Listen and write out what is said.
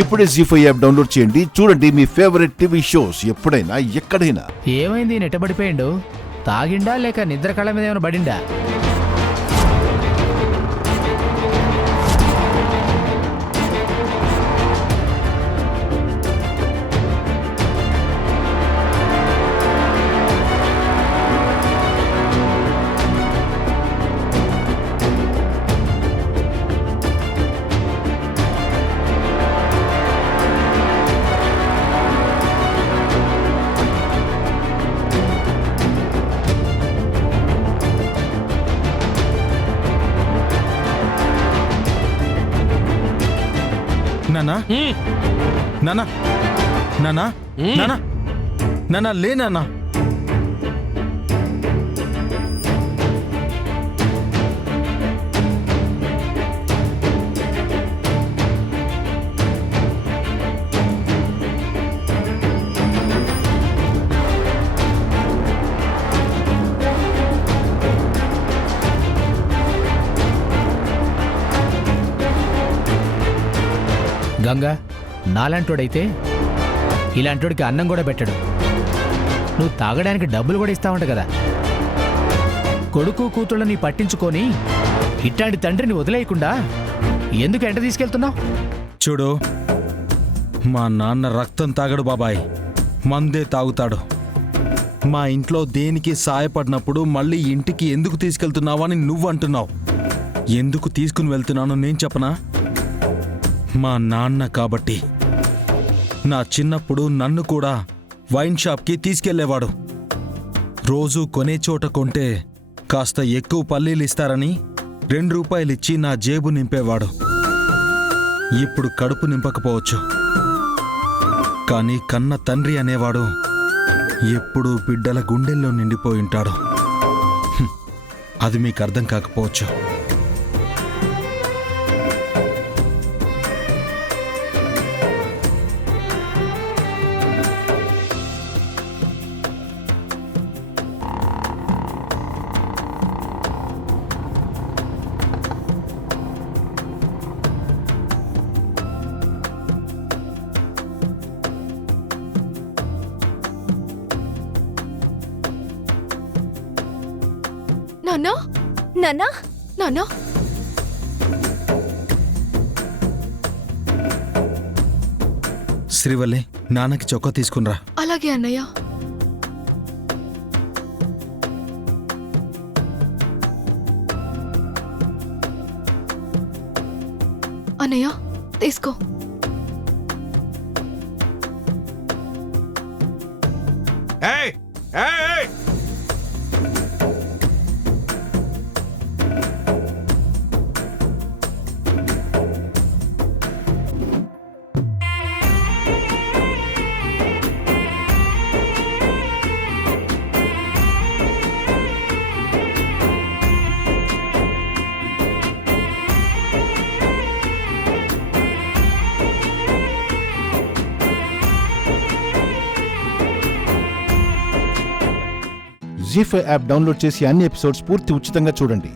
ఇప్పుడే జీ5 app download చేయండి. చూడండి మీ ఫేవరెట్ టీవీ షోస్ ఎప్పుడైనా ఎక్కడైనా. ఏమైంది నెట్టబడిపోయిండు? తాగిండా లేక నిద్ర కళ్ళ మీద ఏమైనా పడిండా? నానా నానా నానా నానా నానా లే నానా. గంగా, నాలాంటోడైతే ఇలాంటోడికి అన్నం కూడా పెట్టడు. నువ్వు తాగడానికి డబ్బులు కూడా ఇస్తావంట కదా. కొడుకు కూతుళ్ళని పట్టించుకొని ఇట్లాంటి తండ్రిని వదిలేయకుండా ఎందుకు ఎంట తీసుకెళ్తున్నావు? చూడు, మా నాన్న రక్తం తాగడు బాబాయ్, మందే తాగుతాడు. మా ఇంట్లో దేనికి సాయపడినప్పుడు మళ్ళీ ఇంటికి ఎందుకు తీసుకెళ్తున్నావని నువ్వు అంటున్నావు. ఎందుకు తీసుకుని వెళ్తున్నానో నేను చెప్పనా? మా నాన్న కాబట్టి. నా చిన్నప్పుడు నన్ను కూడా వైన్ షాప్కి తీసుకెళ్లేవాడు. రోజూ కొనే చోట కొంటే కాస్త ఎక్కువ పల్లీలు ఇస్తారని 2 రూపాయలిచ్చి నా జేబు నింపేవాడు. ఇప్పుడు కడుపు నింపకపోవచ్చు, కానీ కన్న తండ్రి అనేవాడు ఎప్పుడూ బిడ్డల గుండెల్లో నిండిపోయి ఉంటాడు. అది మీకు అర్థం కాకపోవచ్చు. నాన్నా, నాన్నా, నాన్నా. శ్రీవల్లి, నాన్నకి చొక్కా తీసుకునిరా. అలాగే అన్నయ్య. అన్నయ్య తీసుకో. జీ5 యాప్ డౌన్లోడ్ చేసి అన్ని ఎపిసోడ్స్ పూర్తి ఉచితంగా చూడండి.